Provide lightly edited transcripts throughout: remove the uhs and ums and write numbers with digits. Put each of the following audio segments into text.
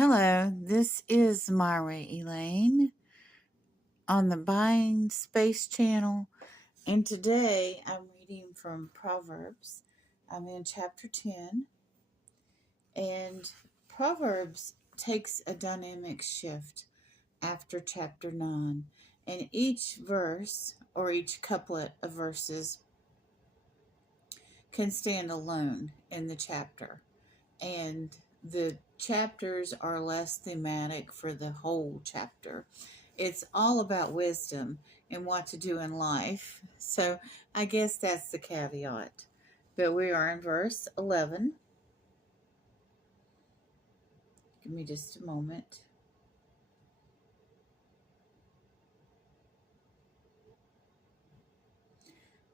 Hello, this is Myra Elaine on the Buying Space channel, and today I'm reading from Proverbs. I'm in chapter 10, and Proverbs takes a dynamic shift after chapter 9, and each verse or each couplet of verses can stand alone in the chapter, and the chapters are less thematic for the whole chapter. It's all about wisdom and what to do in life. So I guess that's the caveat. But we are in verse 11. Give me just a moment.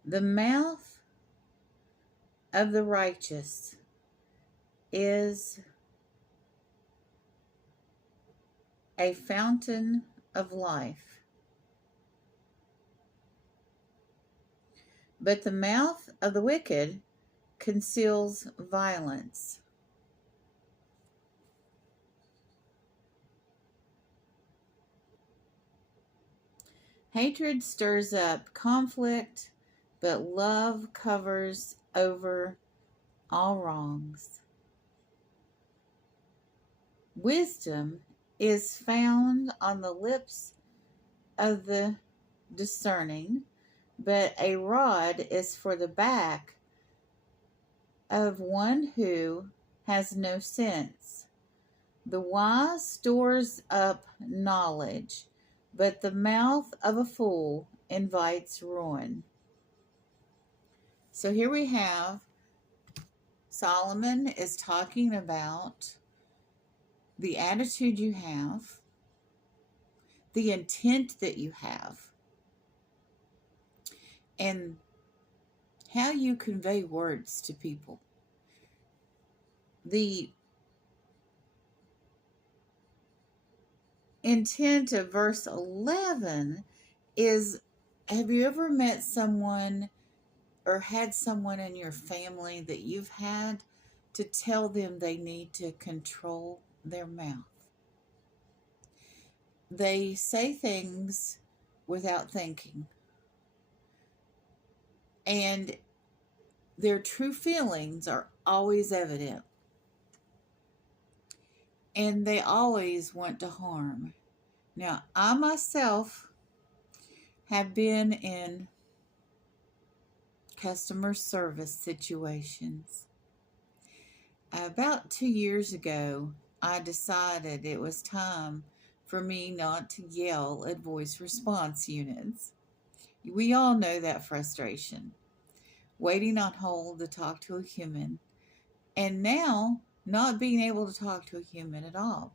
The mouth of the righteous is a fountain of life, but the mouth of the wicked conceals violence. Hatred stirs up conflict, but love covers over all wrongs. Wisdom is found on the lips of the discerning, but a rod is for the back of one who has no sense. The wise stores up knowledge, but the mouth of a fool invites ruin. So here we have Solomon is talking about the attitude you have, the intent that you have, and how you convey words to people. The intent of verse 11 is, have you ever met someone or had someone in your family that you've had to tell them they need to control their mouth? They say things without thinking, and their true feelings are always evident, and they always want to harm. Now, I myself have been in customer service situations. About 2 years ago, I decided it was time for me not to yell at voice response units. We all know that frustration, waiting on hold to talk to a human, and now not being able to talk to a human at all.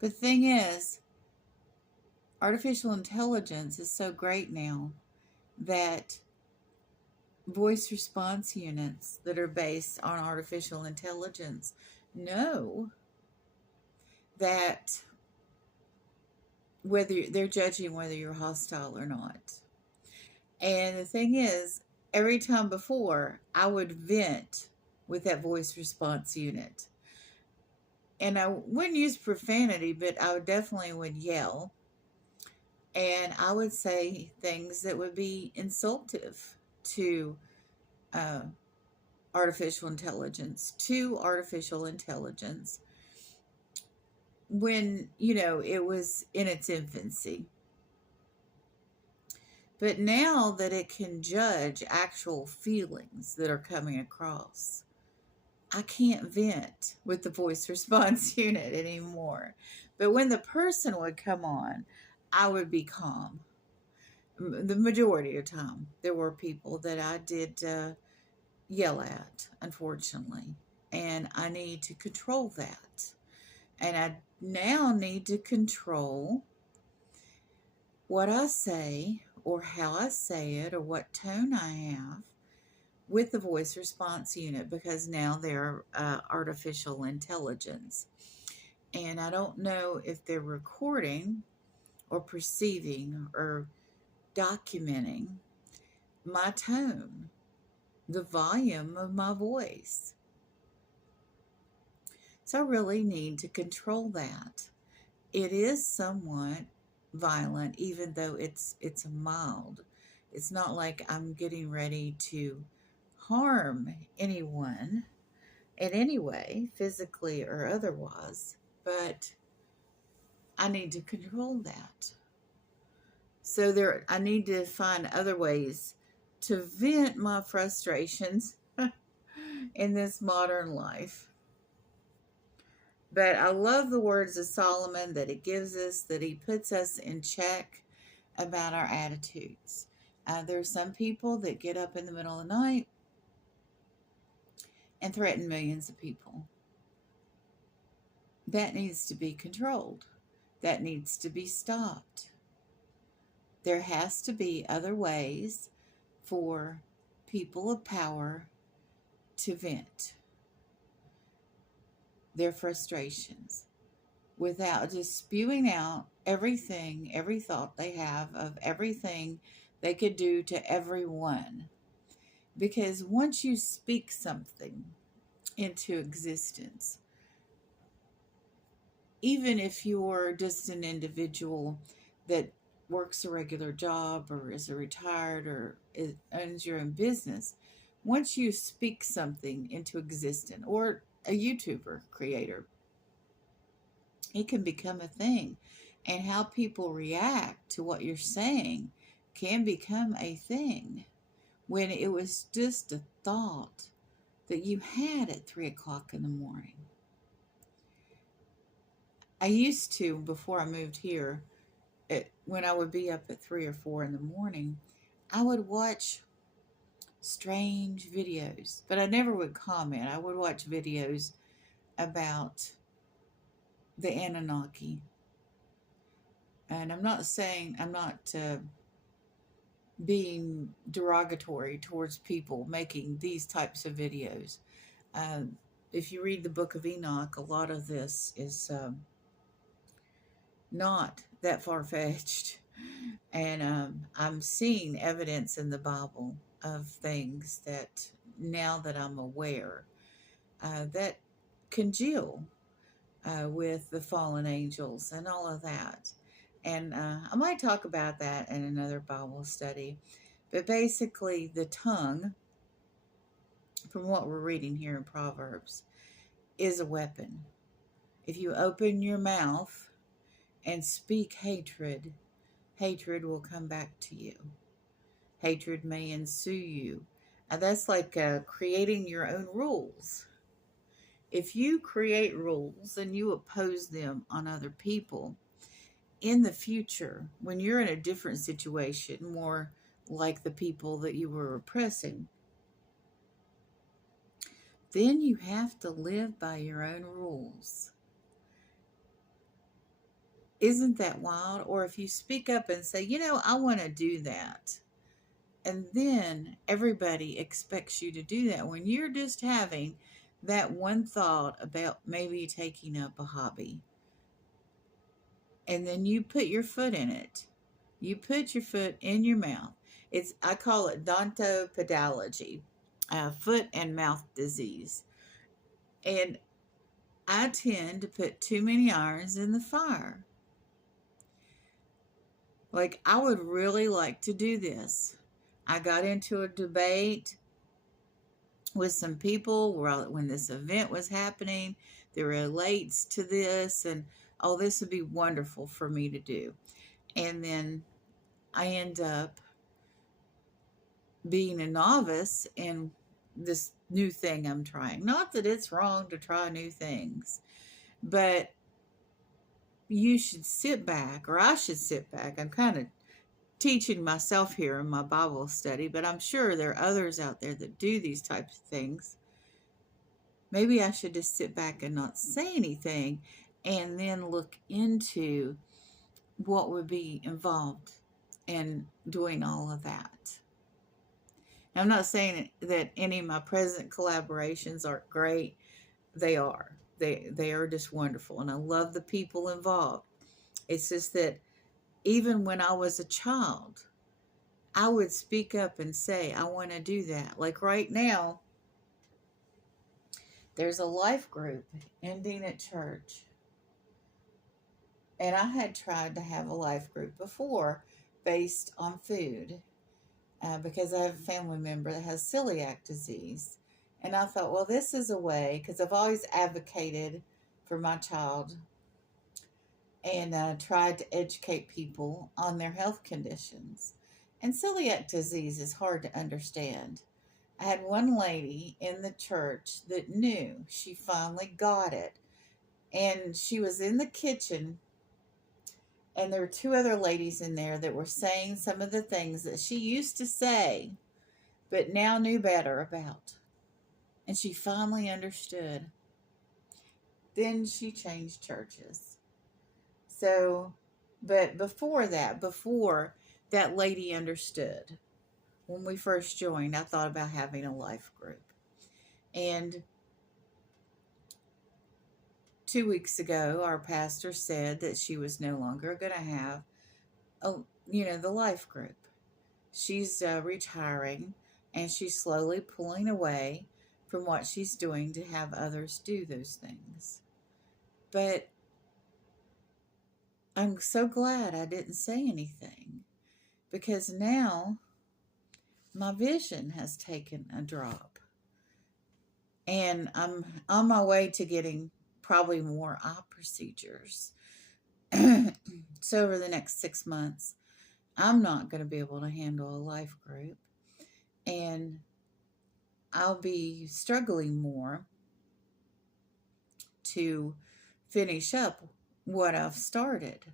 But the thing is, artificial intelligence is so great now that voice response units that are based on artificial intelligence know that whether they're judging whether you're hostile or not. And the thing is, every time before, I would vent with that voice response unit. And I wouldn't use profanity, but I definitely would yell. And I would say things that would be insultive to artificial intelligence, when, it was in its infancy. But now that it can judge actual feelings that are coming across, I can't vent with the voice response unit anymore. But when the person would come on, I would be calm. The majority of the time, there were people that I did yell at, unfortunately. And I need to control that. And I now need to control what I say or how I say it or what tone I have with the voice response unit, because now they're artificial intelligence. And I don't know if they're recording or perceiving or documenting my tone, the volume of my voice. So I really need to control that. It is somewhat violent, even though it's mild. It's not like I'm getting ready to harm anyone in any way, physically or otherwise, but I need to control that. So I need to find other ways to vent my frustrations in this modern life. But I love the words of Solomon that it gives us, that he puts us in check about our attitudes. There's some people that get up in the middle of the night and threaten millions of people. That needs to be controlled. That needs to be stopped. There has to be other ways for people of power to vent their frustrations without just spewing out everything, every thought they have of everything they could do to everyone. Because once you speak something into existence, even if you're just an individual that works a regular job or is a retired or owns your own business, once you speak something into existence, or a YouTuber creator, it can become a thing. And how people react to what you're saying can become a thing when it was just a thought that you had at 3 o'clock in the morning. I used to, before I moved here, when I would be up at 3 or 4 in the morning, I would watch strange videos, but I never would comment. I would watch videos about the Anunnaki. And I'm not saying, I'm not being derogatory towards people making these types of videos. If you read the book of Enoch, a lot of this is not that far-fetched. And I'm seeing evidence in the Bible of things that, now that I'm aware, that congeal with the fallen angels and all of that. And I might talk about that in another Bible study. But basically, the tongue, from what we're reading here in Proverbs, is a weapon. If you open your mouth and speak hatred, hatred will come back to you. Hatred may ensue you. And that's like creating your own rules. If you create rules and you oppose them on other people, in the future, when you're in a different situation, more like the people that you were oppressing, then you have to live by your own rules. Isn't that wild? Or if you speak up and say, I want to do that, and then everybody expects you to do that when you're just having that one thought about maybe taking up a hobby, and then you put your foot in it. You put your foot in your mouth. I call it odontopedology, foot and mouth disease. And I tend to put too many irons in the fire. Like, I would really like to do this. I got into a debate with some people when this event was happening. They relates to this, and this would be wonderful for me to do. And then I end up being a novice in this new thing I'm trying. Not that it's wrong to try new things, but you should sit back, or I should sit back. I'm kind of teaching myself here in my Bible study, but I'm sure there are others out there that do these types of things. Maybe I should just sit back and not say anything, and then look into what would be involved in doing all of that. Now, I'm not saying that any of my present collaborations aren't great. They are. They are just wonderful, and I love the people involved. It's just that even when I was a child, I would speak up and say, I want to do that. Like right now, There's a life group ending at church, and I had tried to have a life group before based on food because I have a family member that has celiac disease. And I thought, well, this is a way, because I've always advocated for my child and tried to educate people on their health conditions. And celiac disease is hard to understand. I had one lady in the church that knew. She finally got it. And she was in the kitchen, and there were two other ladies in there that were saying some of the things that she used to say, but now knew better about. And she finally understood. Then she changed churches. So, but before that lady understood, when we first joined, I thought about having a life group. And 2 weeks ago, our pastor said that she was no longer going to have the life group. She's retiring, and she's slowly pulling away from what she's doing to have others do those things. But I'm so glad I didn't say anything, because now my vision has taken a drop, and I'm on my way to getting probably more eye procedures. So over the next 6 months, I'm not going to be able to handle a life group, and I'll be struggling more to finish up what I've started.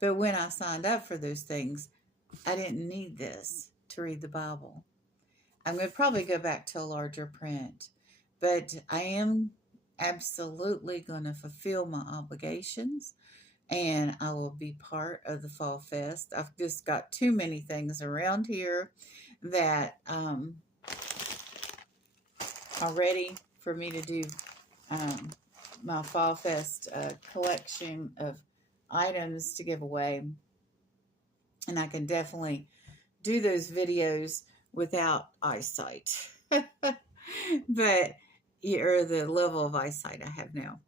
But when I signed up for those things, I didn't need this to read the Bible. I'm going to probably go back to a larger print, but I am absolutely going to fulfill my obligations, and I will be part of the Fall Fest. I've just got too many things around here that are ready for me to do my Fall Fest collection of items to give away. And I can definitely do those videos without eyesight. But or the level of eyesight I have now.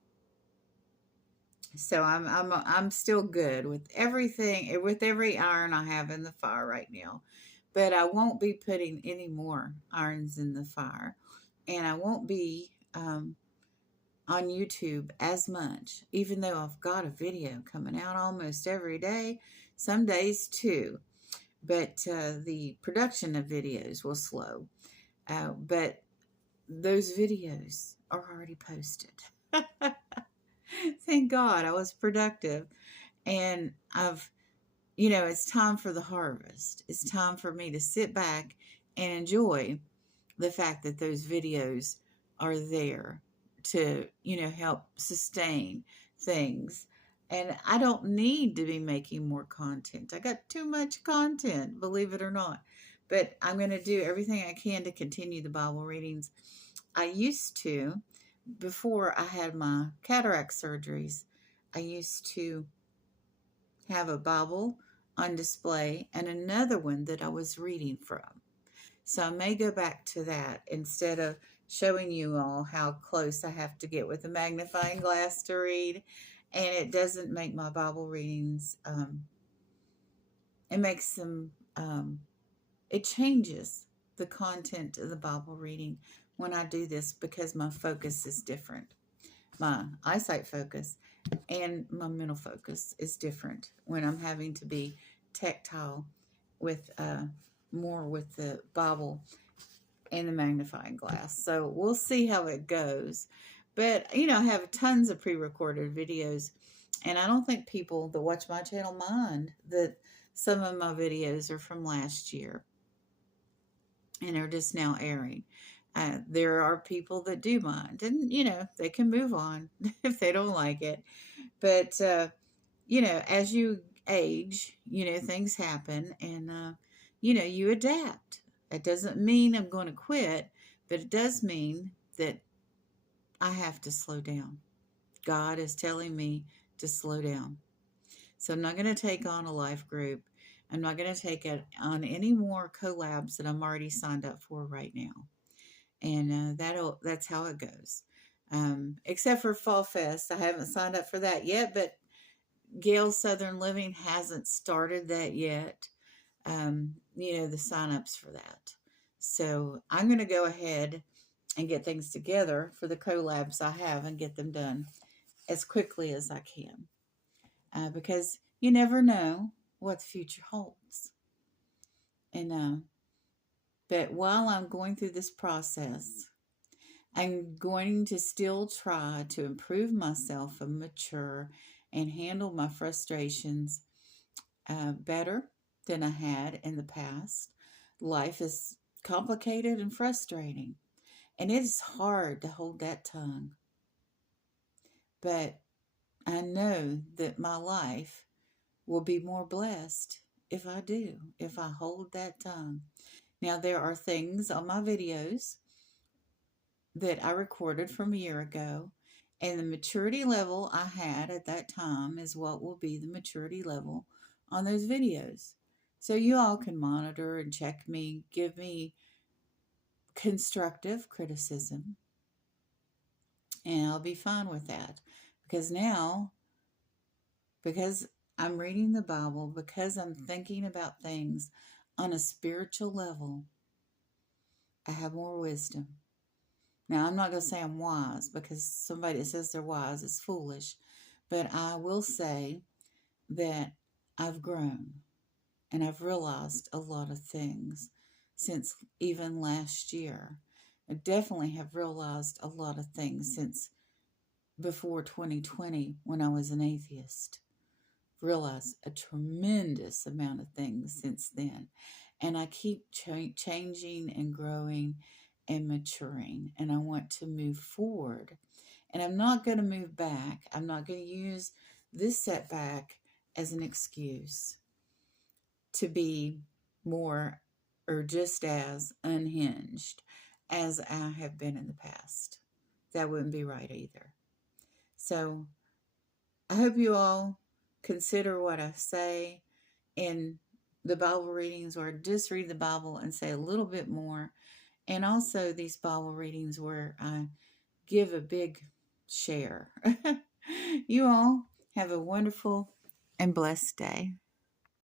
So I'm still good with everything, with every iron I have in the fire right now. But I won't be putting any more irons in the fire, and I won't be on YouTube as much, even though I've got a video coming out almost every day, some days too. But the production of videos will slow. But those videos are already posted. Thank God I was productive. And it's time for the harvest. It's time for me to sit back and enjoy the fact that those videos are there to, help sustain things. And I don't need to be making more content. I got too much content, believe it or not. But I'm going to do everything I can to continue the Bible readings. I used to, before I had my cataract surgeries, I used to have a Bible on display and another one that I was reading from. So I may go back to that instead of showing you all how close I have to get with a magnifying glass to read. And it doesn't make my Bible readings, it makes them, it changes the content of the Bible reading when I do this, because my focus is different. My eyesight focus and my mental focus is different when I'm having to be tactile with more with the Bible and the magnifying glass. So we'll see how it goes. But, I have tons of pre-recorded videos, and I don't think people that watch my channel mind that some of my videos are from last year and are just now airing. There are people that do mind, and, they can move on if they don't like it. But, as you age, things happen, and, you adapt. It doesn't mean I'm going to quit, but it does mean that I have to slow down. God is telling me to slow down. So I'm not going to take on a life group. I'm not going to take on any more collabs that I'm already signed up for right now. and that's how it goes. Except for Fall Fest, I haven't signed up for that yet, but Gail Southern Living hasn't started that yet. The sign-ups for that. So I'm going to go ahead and get things together for the collabs I have and get them done as quickly as I can, because you never know what the future holds. And but while I'm going through this process, I'm going to still try to improve myself and mature and handle my frustrations better than I had in the past. Life is complicated and frustrating, and it is hard to hold that tongue. But I know that my life will be more blessed if I do, if I hold that tongue. Now, there are things on my videos that I recorded from a year ago, and the maturity level I had at that time is what will be the maturity level on those videos. So you all can monitor and check me, give me constructive criticism, and I'll be fine with that. Because now, because I'm reading the Bible, because I'm thinking about things on a spiritual level, I have more wisdom. Now, I'm not going to say I'm wise, because somebody that says they're wise is foolish, but I will say that I've grown and I've realized a lot of things since even last year. I definitely have realized a lot of things since before 2020 when I was an atheist. Realized a tremendous amount of things since then. And I keep changing and growing and maturing, and I want to move forward. And I'm not going to move back. I'm not going to use this setback as an excuse to be more or just as unhinged as I have been in the past. That wouldn't be right either. So I hope you all consider what I say in the Bible readings, or just read the Bible and say a little bit more. And also these Bible readings where I give a big share. You all have a wonderful and blessed day.